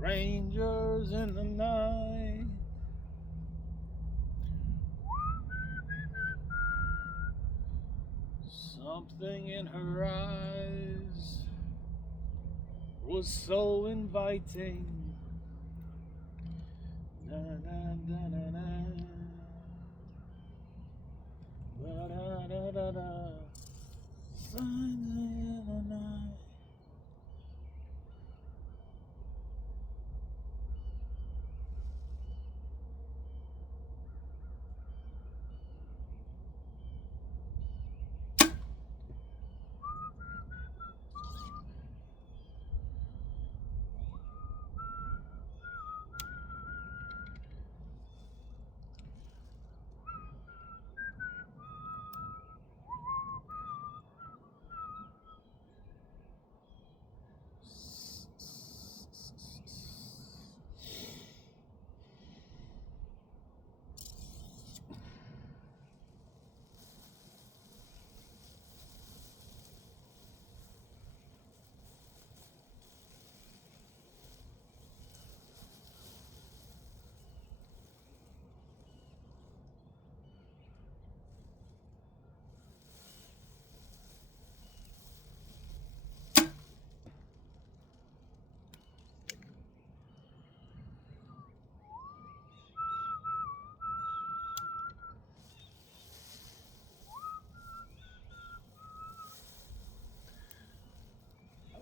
Strangers in the night. Something in her eyes was so inviting. Na, na, na, na, na. Da, da, da, da, da. Signs in the night.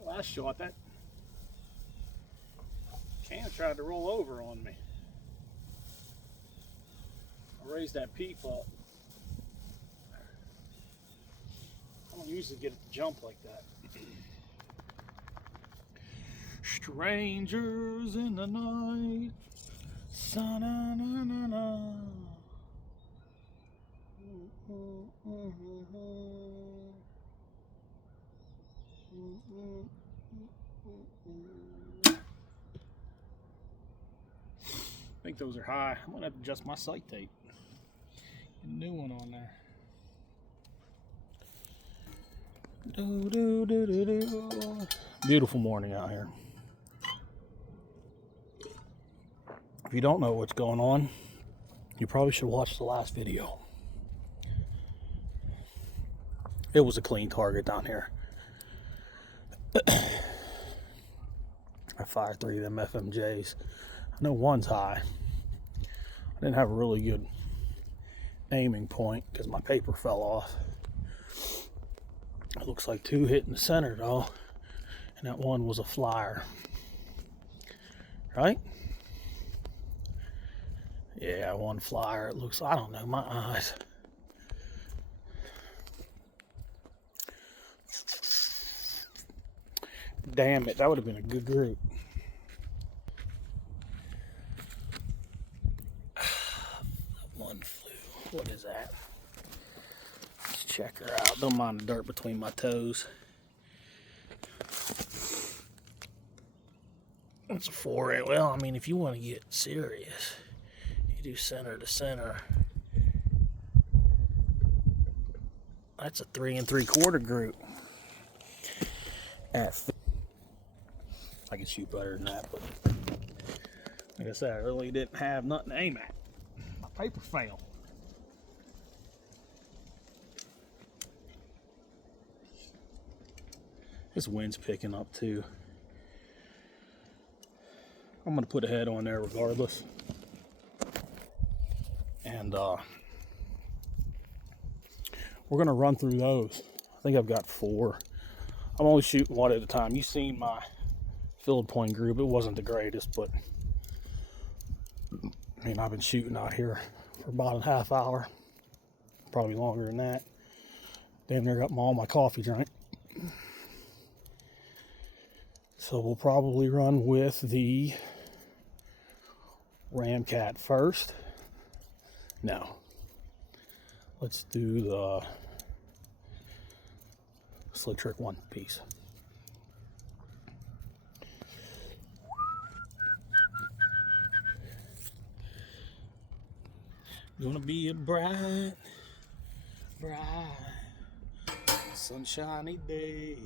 Last shot, that can tried to roll over on me. I raised that peep up. I don't usually get it to jump like that. Strangers in the night. Sa-na-na-na-na. I think those are high. I'm gonna have to adjust my sight tape. Get a new one on there. Do, do, do, do, do. Beautiful morning out here. If you don't know what's going on, you probably should watch the last video. It was a clean target down here. I fired 3 of them FMJs. I know one's high. I didn't have a really good aiming point because my paper fell off. It looks like 2 hit in the center though, and that one was a flyer. Right? Yeah, 1 flyer. It looks, I don't know, my eyes. Damn it, that would have been a good group. One flew. What is that? Let's check her out. Don't mind the dirt between my toes. That's a 4-8. Well, I mean, if you want to get serious, you do center to center. That's a 3 3/4 group. I could shoot better than that, but like I said, I really didn't have nothing to aim at. My paper failed. This wind's picking up too. I'm gonna put a head on there regardless. And we're gonna run through those. I think I've got 4. I'm only shooting 1 at a time. You've seen my field point group. It wasn't the greatest, but I mean, I've been shooting out here for about a half hour, probably longer than that. Damn near got all my coffee drank. So we'll probably run with the Ramcat first. No, let's do the Slick Trick 1 piece. Gonna be a bright, sunshiny day.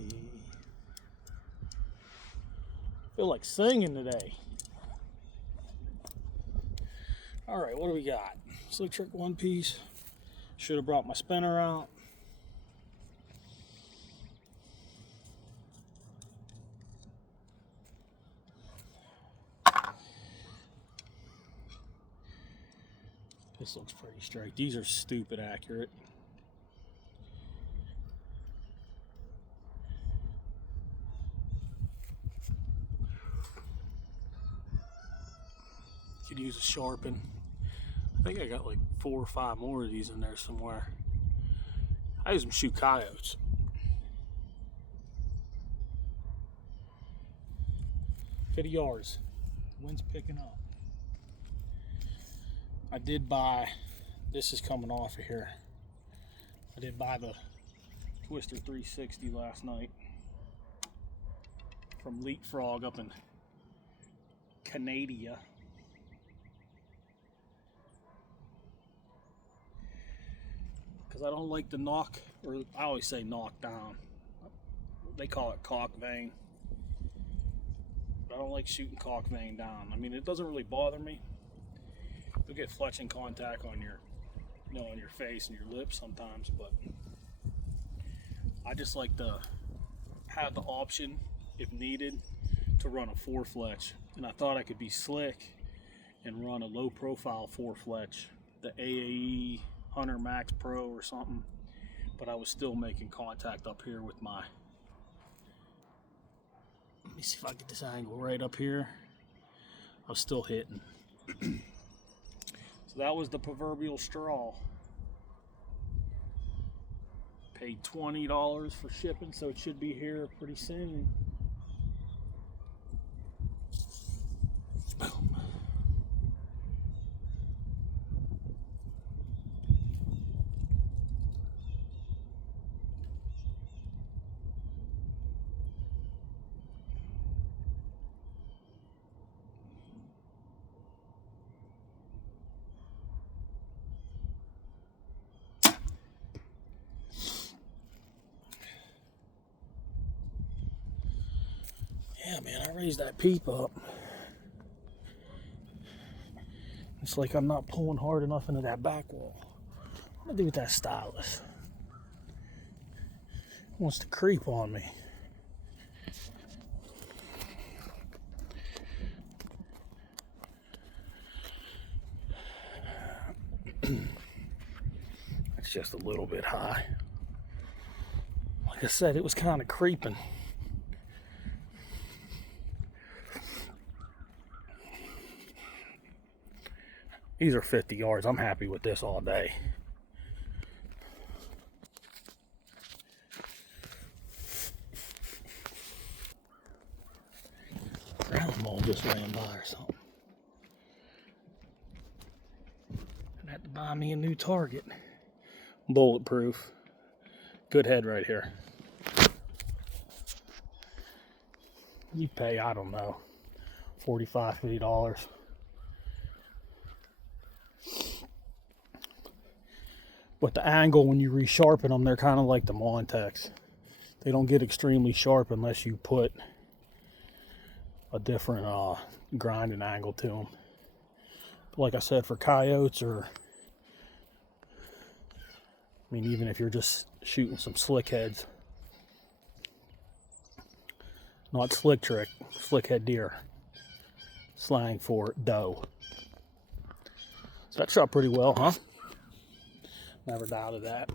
Feel like singing today. All right, what do we got? Slick Trick one piece. Should have brought my spinner out. This looks pretty straight. These are stupid accurate. Could use a sharpen. I think I got like 4 or 5 more of these in there somewhere. I use them to shoot coyotes. $50 yards. Wind's picking up. I did buy, this is coming off of here. I did buy the Twister 360 last night from Leapfrog up in Canada. Because I don't like the knock, or I always say knock down. They call it cock vane. But I don't like shooting cock vane down. I mean, it doesn't really bother me. You'll get fletching contact on your, on your face and your lips sometimes, but I just like to have the option, if needed, to run a 4 fletch. And I thought I could be slick and run a low profile 4 fletch, the AAE Hunter Max Pro or something, but I was still making contact up here with my, let me see if I get this angle right up here. I was still hitting. So that was the proverbial straw. Paid $20 for shipping, so it should be here pretty soon. Boom. Yeah, man, I raised that peep up. It's like I'm not pulling hard enough into that back wall. What do I do with that stylus? It wants to creep on me. It's just a little bit high. Like I said, it was kind of creeping. These are 50 yards. I'm happy with this all day. Ground mole just ran by or something. I had to buy me a new target. Bulletproof. Good head right here. You pay, I don't know, $45, $50. But the angle, when you resharpen them, they're kind of like the Montex. They don't get extremely sharp unless you put a different grinding angle to them. But like I said, for coyotes, or I mean, even if you're just shooting some slick heads, not slick trick, slick head deer, slang for doe. So that shot pretty well, huh? Never doubted that.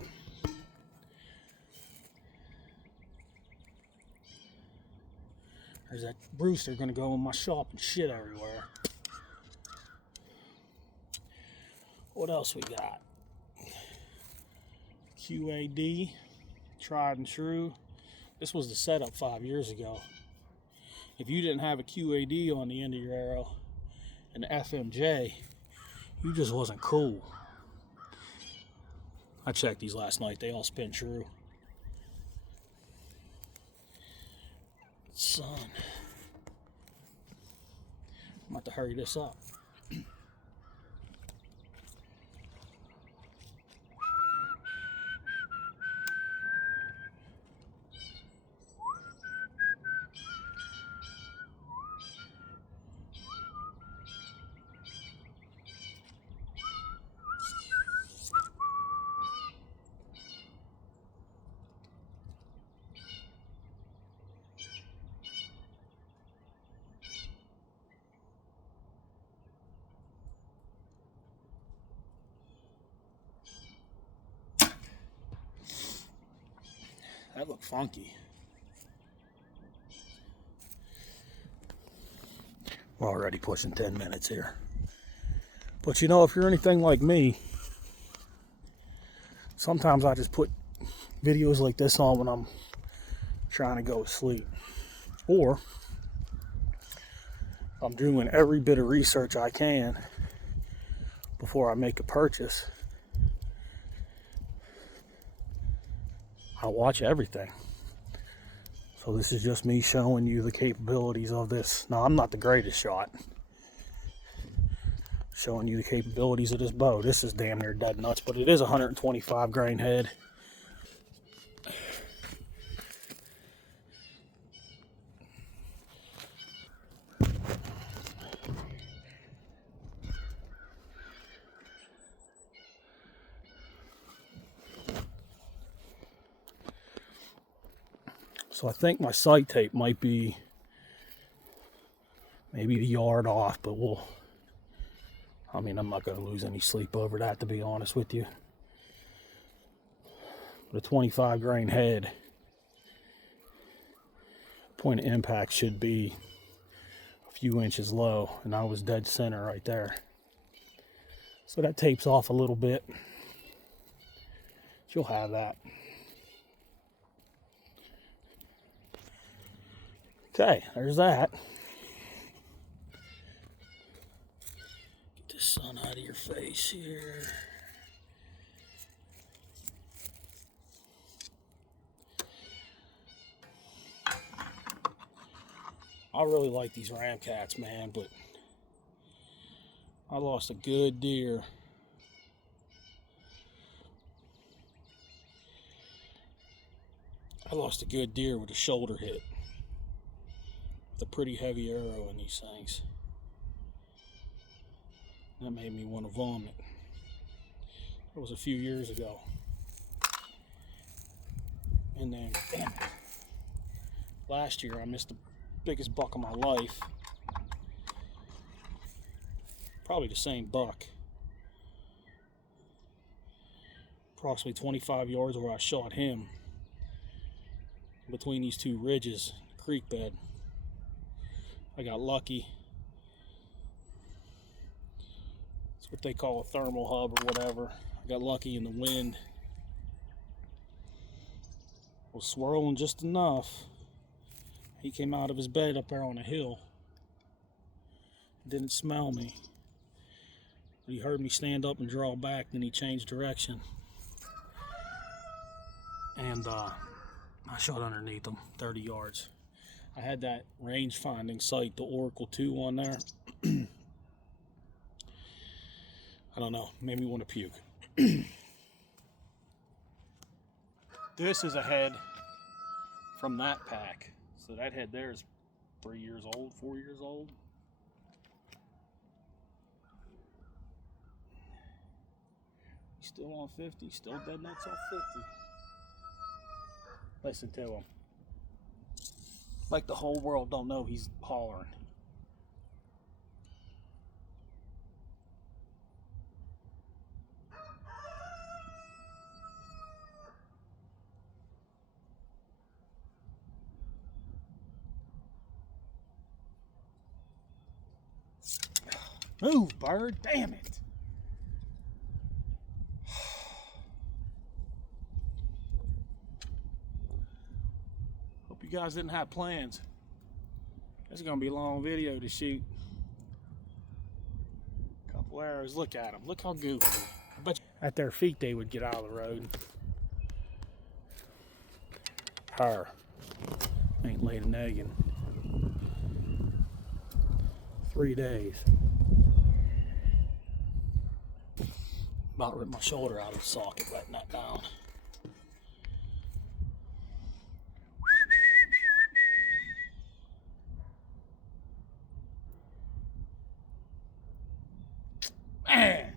There's that rooster gonna go in my shop and shit everywhere. What else we got? QAD, tried and true. This was the setup 5 years ago. If you didn't have a QAD on the end of your arrow, an FMJ, you just wasn't cool. I checked these last night, they all spin true. Son, I'm about to hurry this up. That looked funky. We're already pushing 10 minutes here. But you know, if you're anything like me, sometimes I just put videos like this on when I'm trying to go to sleep. Or I'm doing every bit of research I can before I make a purchase. I watch everything. So this is just me showing you the capabilities of this. Now, I'm not the greatest shot. Showing you the capabilities of this bow. This is damn near dead nuts, but it is a 125 grain head. So I think my sight tape might be maybe a yard off, but I mean, I'm not going to lose any sleep over that, to be honest with you. But a 25 grain head, point of impact should be a few inches low, and I was dead center right there. So that tapes off a little bit. You'll have that. Okay, there's that. Get the sun out of your face here. I really like these Ramcats, man, but I lost a good deer. I lost a good deer with a shoulder hit. With a pretty heavy arrow in these things. That made me want to vomit. That was a few years ago. And then, damn it, last year I missed the biggest buck of my life. Probably the same buck. Approximately 25 yards where I shot him. Between these two ridges, the creek bed. I got lucky. It's what they call a thermal hub or whatever. I got lucky in the wind. Was swirling just enough. He came out of his bed up there on a hill. Didn't smell me. But he heard me stand up and draw back, then he changed direction. And I shot underneath him, 30 yards. I had that range finding sight, the Oracle 2 on there. I don't know, made me want to puke. This is a head from that pack. So that head there is 3 years old, 4 years old. He's still on 50, still dead nuts on 50. Listen to him. Like the whole world don't know he's hollering. Move, bird, damn it. Hope you guys didn't have plans. This is gonna be a long video to shoot. Couple arrows, look at them. Look how goofy. I bet at their feet they would get out of the road. Her. Ain't laid an egg in 3 days. About ripped my shoulder out of the socket letting that down. Man!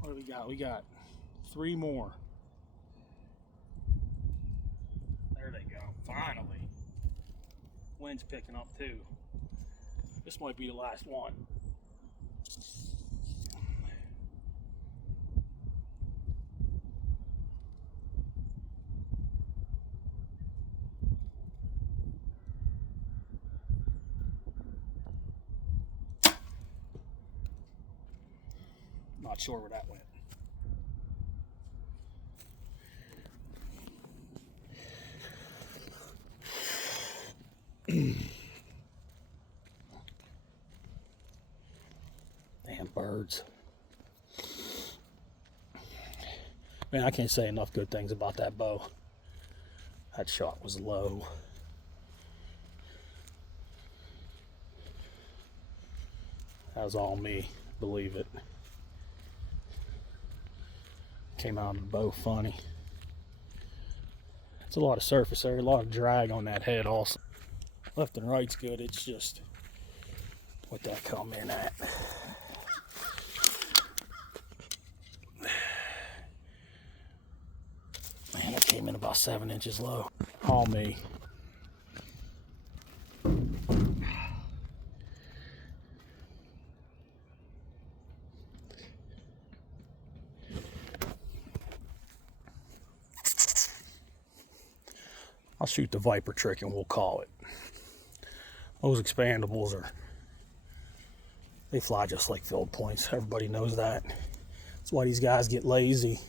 What do we got? We got 3 more. There they go. Finally. Wind's picking up too. This might be the last one. Not sure where that went. Damn birds. Man, I can't say enough good things about that bow. That shot was low. That was all me, believe it. Came out of the bow funny. It's a lot of surface area, a lot of drag on that head also. Left and right's good, it's just what that come in at. Man, it came in about 7 inches low. All me. I'll shoot the Viper trick and we'll call it. Those expandables they fly just like field points. Everybody knows that. That's why these guys get lazy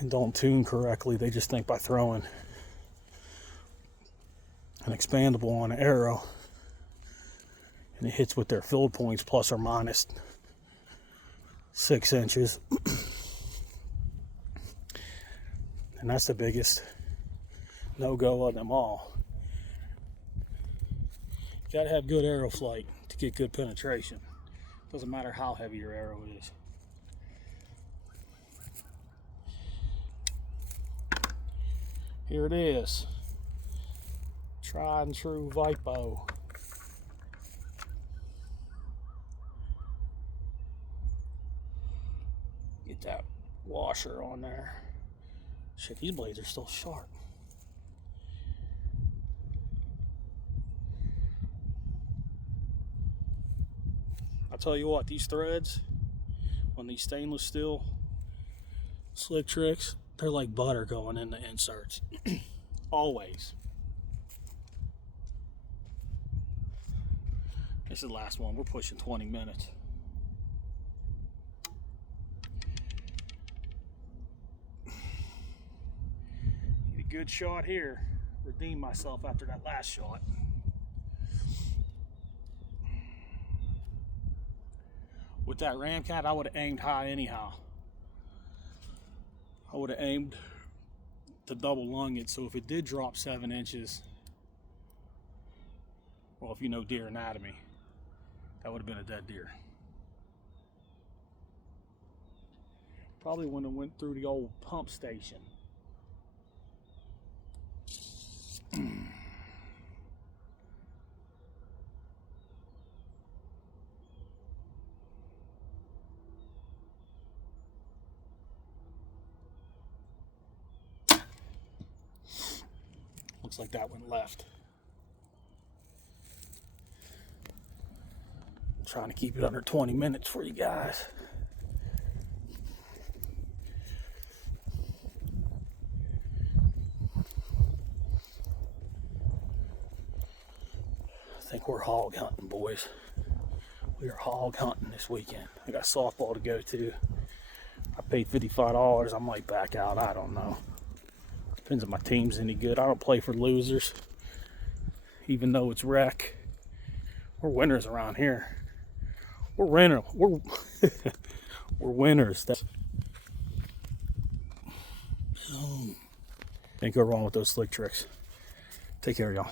and don't tune correctly. They just think by throwing an expandable on an arrow and it hits with their field points plus or minus 6 inches. And that's the biggest no-go of them all. You gotta have good arrow flight to get good penetration. Doesn't matter how heavy your arrow is. Here it is. Tried and true Vipo. Get that washer on there. Shit, these blades are still sharp. I'll tell you what, these threads on these stainless steel slick tricks, they're like butter going in the inserts. Always. This is the last one. We're pushing 20 minutes. Get a good shot here. Redeem myself after that last shot. With that Ramcat, I would have aimed high anyhow. I would have aimed to double lung it, so if it did drop 7 inches, well, if you know deer anatomy, that would have been a dead deer. Probably when it went through the old pump station. Looks like that went left. I'm trying to keep it under 20 minutes for you guys. I think we're hog hunting, boys. We are hog hunting this weekend. I got softball to go to. I paid $55. I might back out. I don't know. Depends if my team's any good. I don't play for losers, even though it's rec. We're winners around here. We're we're winners. Can't go wrong with those slick tricks. Take care, y'all.